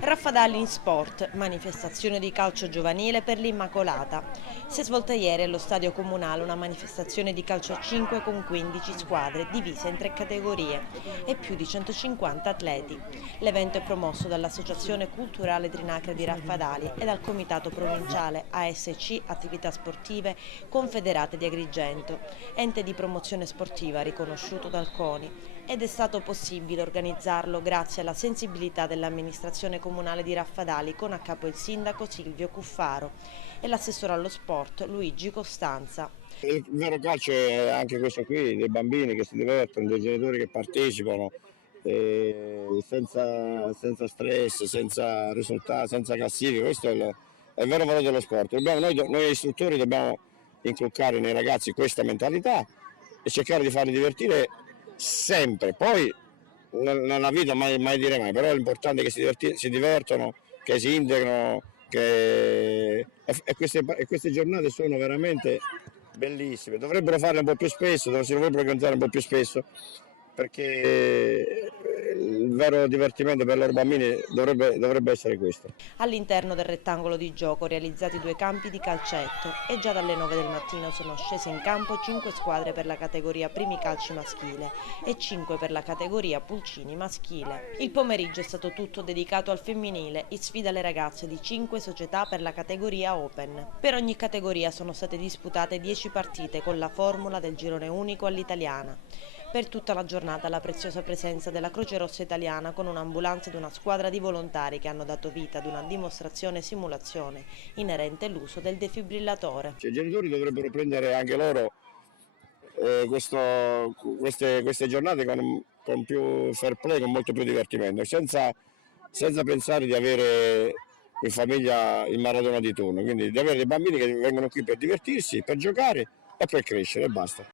Raffadali in sport, manifestazione di calcio giovanile per l'Immacolata. Si è svolta ieri allo Stadio Comunale una manifestazione di calcio a 5 con 15 squadre divise in 3 categorie e più di 150 atleti. L'evento è promosso dall'Associazione Culturale Trinacria di Raffadali e dal Comitato Provinciale ASC Attività Sportive Confederate di Agrigento, ente di promozione sportiva riconosciuto dal CONI, ed è stato possibile organizzarlo grazie alla sensibilità dell'amministrazione comunale di Raffadali con a capo il sindaco Silvio Cuffaro e l'assessore allo sport Luigi Costanza. Il vero calcio è anche questo qui, dei bambini che si divertono, dei genitori che partecipano, senza stress, senza risultati, senza classifiche. Questo è il vero valore dello sport. Noi istruttori dobbiamo inculcare nei ragazzi questa mentalità e cercare di farli divertire sempre. Poi nella vita mai dire mai, però l'importante è che si divertono, che si integrano, e queste giornate sono veramente bellissime. Dovrebbero farle un po' più spesso, si dovrebbero organizzare un po' più spesso, perché il vero divertimento per i loro bambini dovrebbe essere questo. All'interno del rettangolo di gioco realizzati 2 campi di calcetto e già dalle 9 del mattino sono scese in campo 5 squadre per la categoria primi calci maschile e 5 per la categoria pulcini maschile. Il pomeriggio è stato tutto dedicato al femminile in sfida alle ragazze di 5 società per la categoria Open. Per ogni categoria sono state disputate 10 partite con la formula del girone unico all'italiana. Per tutta la giornata la preziosa presenza della Croce Rossa Italiana con un'ambulanza ed una squadra di volontari che hanno dato vita ad una dimostrazione e simulazione inerente all'uso del defibrillatore. I genitori dovrebbero prendere anche loro queste giornate con più fair play, con molto più divertimento, senza pensare di avere in famiglia il Maradona di turno, quindi di avere dei bambini che vengono qui per divertirsi, per giocare e per crescere e basta.